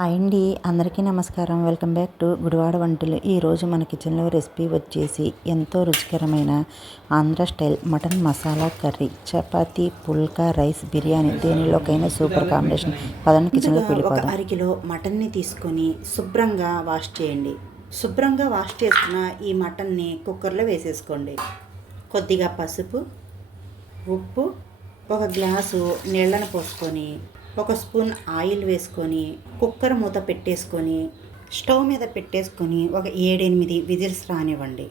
Hi అండి అందరికీ నమస్కారం. వెల్కమ్ బ్యాక్ టు గుడివాడ వంటలు. ఈరోజు మన కిచెన్లో రెసిపీ వచ్చేసి ఎంతో రుచికరమైన Andhra style mutton masala curry. Chapati phulka rice biryani దేనిలోకైనా super combination. పదండి కిచెన్లో వెళ్ళిపోదాం. అరకిలో మటన్ని తీసుకొని శుభ్రంగా వాష్ చేయండి. శుభ్రంగా వాష్ చేసుకున్న ఈ మటన్ని కుక్కర్లో వేసేసుకోండి. కొద్దిగా పసుపు ఉప్పు ఒక గ్లాసు నీళ్ళను పోసుకొని ఒక స్పూన్ ఆయిల్ వేసుకొని కుక్కర్ మూత పెట్టేసుకొని స్టవ్ మీద పెట్టేసుకొని ఒక ఏడెనిమిది విజిల్స్ రానివ్వండి.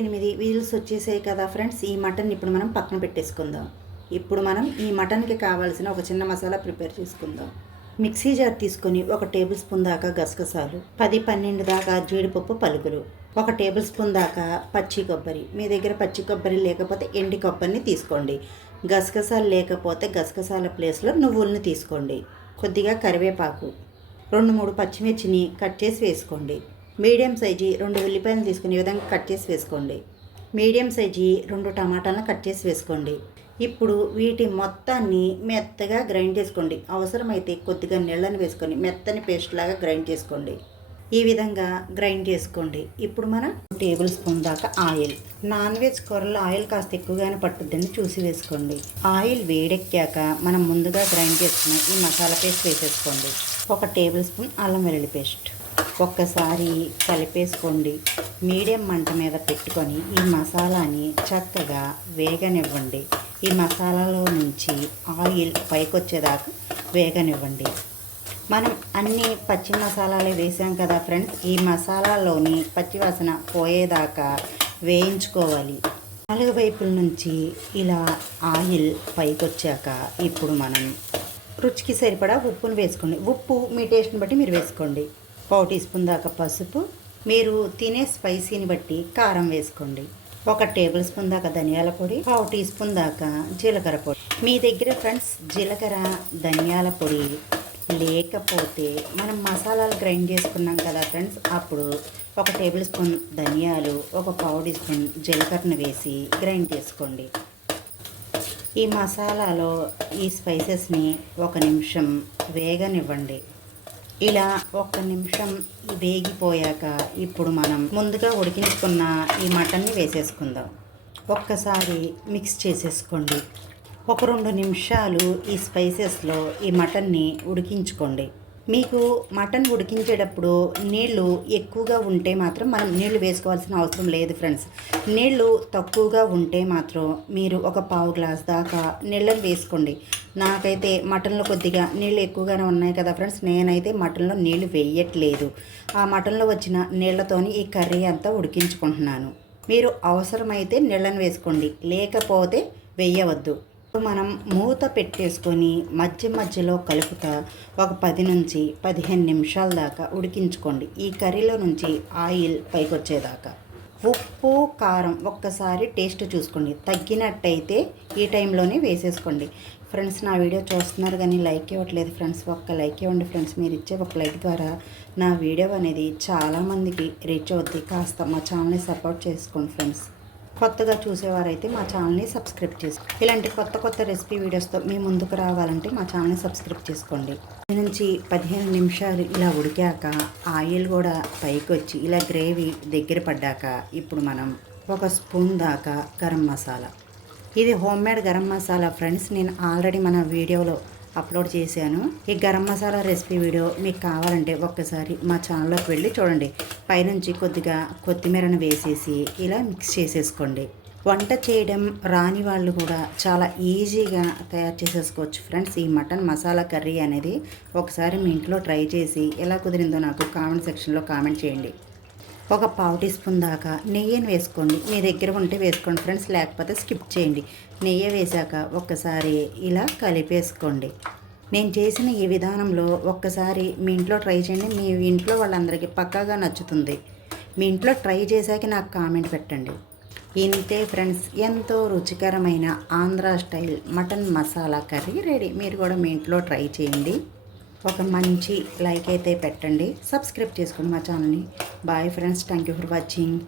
ఎనిమిది విజిల్స్ వచ్చేసాయి కదా ఫ్రెండ్స్ ఈ మటన్ ఇప్పుడు మనం పక్కన పెట్టేసుకుందాం. ఇప్పుడు మనం ఈ మటన్కి కావాల్సిన ఒక చిన్న మసాలా ప్రిపేర్ చేసుకుందాం. మిక్సీ జార్ తీసుకొని ఒక టేబుల్ స్పూన్ దాకా గసగసాలు పది పన్నెండు దాకా జీడిపప్పు పలుకులు ఒక టేబుల్ స్పూన్ దాకా పచ్చి కొబ్బరి. మీ దగ్గర పచ్చి కొబ్బరి లేకపోతే ఎండి కొబ్బరిని తీసుకోండి. గసగసాలు లేకపోతే గసగసాల ప్లేస్లో నువ్వుల్ని తీసుకోండి. కొద్దిగా కరివేపాకు రెండు మూడు పచ్చిమిర్చిని కట్ చేసి వేసుకోండి. మీడియం సైజు రెండు ఉల్లిపాయలు తీసుకుని ఈ విధంగా కట్ చేసి వేసుకోండి. మీడియం సైజు రెండు టమాటాలను కట్ చేసి వేసుకోండి. ఇప్పుడు వీటి మొత్తాన్ని మెత్తగా గ్రైండ్ చేసుకోండి. అవసరమైతే కొద్దిగా నీళ్ళని వేసుకొని మెత్తని పేస్ట్ లాగా గ్రైండ్ చేసుకోండి. ఈ విధంగా గ్రైండ్ చేసుకోండి. ఇప్పుడు మనం టేబుల్ స్పూన్ దాకా ఆయిల్. నాన్ వెజ్ కూరలో ఆయిల్ కాస్త ఎక్కువగానే పట్టుద్దని చూసి వేసుకోండి. ఆయిల్ వేడెక్కాక మనం ముందుగా గ్రైండ్ చేసుకున్న ఈ మసాలా పేస్ట్ వేసేసుకోండి. ఒక టేబుల్ స్పూన్ అల్లం వెల్లుల్లి పేస్ట్. ఒక్కసారి కలిపేసుకోండి. మీడియం మంట మీద పెట్టుకొని ఈ మసాలాని చక్కగా వేగనివ్వండి. ఈ మసాలాలో నుంచి ఆయిల్ పైకొచ్చేదాకా వేగనివ్వండి. మనం అన్ని పచ్చి మసాలాలు వేసాం కదా ఫ్రెండ్స్. ఈ మసాలాలోని పచ్చివాసన పోయేదాకా వేయించుకోవాలి. నాలుగు వైపుల నుంచి ఇలా ఆయిల్ పైకొచ్చాక ఇప్పుడు మనం రుచికి సరిపడా ఉప్పును వేసుకోండి. ఉప్పు మీ టేస్ట్ని బట్టి మీరు వేసుకోండి. పావు టీ స్పూన్ దాకా పసుపు. మీరు తినే స్పైసీని బట్టి కారం వేసుకోండి. ఒక టేబుల్ స్పూన్ దాకా ధనియాల పొడి. పావు టీ స్పూన్ దాకా జీలకర్ర పొడి. మీ దగ్గర ఫ్రెండ్స్ జీలకర్ర ధనియాల పొడి లేకపోతే మనం మసాలాలు గ్రైండ్ చేసుకున్నాం కదా ఫ్రెండ్స్ అప్పుడు ఒక టేబుల్ స్పూన్ ధనియాలు ఒక పావు టీ స్పూన్ జీలకర్రను వేసి గ్రైండ్ చేసుకోండి. ఈ మసాలాలో ఈ స్పైసెస్ని ఒక నిమిషం వేగనివ్వండి. ఇలా ఒక్క నిమిషం వేగిపోయాక ఇప్పుడు మనం ముందుగా ఉడికించుకున్న ఈ మటన్ని వేసేసుకుందాం. ఒక్కసారి మిక్స్ చేసేసుకోండి. ఒక రెండు నిమిషాలు ఈ స్పైసెస్లో ఈ మటన్ని ఉడికించుకోండి. మీకు మటన్ ఉడికించేటప్పుడు నీళ్ళు ఎక్కువగా ఉంటే మాత్రం మనం నీళ్ళు వేసుకోవాల్సిన అవసరం లేదు ఫ్రెండ్స్. నీళ్ళు తక్కువగా ఉంటే మాత్రం మీరు ఒక పావు గ్లాస్ దాకా నీళ్ళని వేసుకోండి. నాకైతే మటన్లో కొద్దిగా నీళ్ళు ఎక్కువగానే ఉన్నాయి కదా ఫ్రెండ్స్. నేనైతే మటన్లో నీళ్ళు వేయట్లేదు. ఆ మటన్లో వచ్చిన నీళ్ళతోని ఈ కర్రీ అంతా ఉడికించుకుంటున్నాను. మీరు అవసరమైతే నీళ్ళని వేసుకోండి. లేకపోతే వేయవద్దు. మనం మూత పెట్టేసుకొని మధ్య మధ్యలో కలుపుతా ఒక పది నుంచి పదిహేను నిమిషాల దాకా ఉడికించుకోండి. ఈ కర్రీలో నుంచి ఆయిల్ పైకి వచ్చేదాకా ఉప్పు కారం ఒక్కసారి టేస్ట్ చూసుకోండి. తగ్గినట్టయితే ఈ టైంలోనే వేసేసుకోండి. ఫ్రెండ్స్ నా వీడియో చూస్తున్నారు కానీ లైక్ ఇవ్వట్లేదు. ఫ్రెండ్స్ ఒక్క లైక్ ఇవ్వండి. ఫ్రెండ్స్ మీరు ఇచ్చే ఒక లైక్ ద్వారా నా వీడియో అనేది చాలామందికి రీచ్ అవుద్ది. కాస్త మా ఛానల్ని సపోర్ట్ చేసుకోండి ఫ్రెండ్స్. కొత్తగా చూసేవారైతే మా ఛానల్ని సబ్స్క్రైబ్ చేసుకోండి. ఇలాంటి కొత్త కొత్త రెసిపీ వీడియోస్తో మీ ముందుకు రావాలంటే మా ఛానల్ని సబ్స్క్రైబ్ చేసుకోండి. నుంచి పదిహేను నిమిషాలు ఇలా ఉడికాక ఆయిల్ కూడా పైకి వచ్చి ఇలా గ్రేవీ దగ్గర పడ్డాక ఇప్పుడు మనం ఒక స్పూన్ దాకా గరం మసాలా. ఇది home made garam masala friends నేను ఆల్రెడీ మన వీడియోలో అప్లోడ్ చేశాను. ఈ గరం మసాలా రెసిపీ వీడియో మీకు కావాలంటే ఒక్కసారి మా ఛానల్లోకి వెళ్ళి చూడండి. పైనుంచి కొద్దిగా కొత్తిమీరను వేసేసి ఇలా మిక్స్ చేసేసుకోండి. వంట చేయడం రాని వాళ్ళు కూడా చాలా ఈజీగా తయారు చేసేసుకోవచ్చు ఫ్రెండ్స్. ఈ మటన్ మసాలా కర్రీ అనేది ఒకసారి మీ ఇంట్లో ట్రై చేసి ఎలా కుదిరిందో నాకు కామెంట్ సెక్షన్లో కామెంట్ చేయండి. ఒక పావు టీ స్పూన్ దాకా నెయ్యిని వేసుకోండి. మీ దగ్గర ఉంటే వేసుకోండి ఫ్రెండ్స్ లేకపోతే స్కిప్ చేయండి. నెయ్యి వేశాక ఒక్కసారి ఇలా కలిపేసుకోండి. నేను చేసిన ఈ విధానంలో ఒక్కసారి మీ ఇంట్లో ట్రై చేయండి. మీ ఇంట్లో వాళ్ళందరికీ పక్కాగా నచ్చుతుంది. మీ ఇంట్లో ట్రై చేశాక నాకు కామెంట్ పెట్టండి. ఇంతే ఫ్రెండ్స్ ఎంతో రుచికరమైన Andhra style mutton masala curry ready. మీరు కూడా మీ ఇంట్లో ట్రై చేయండి. ఒక మంచి లైక్ అయితే పెట్టండి. సబ్స్క్రైబ్ చేసుకోండి మా ఛానల్ని. Bye friends thank you for watching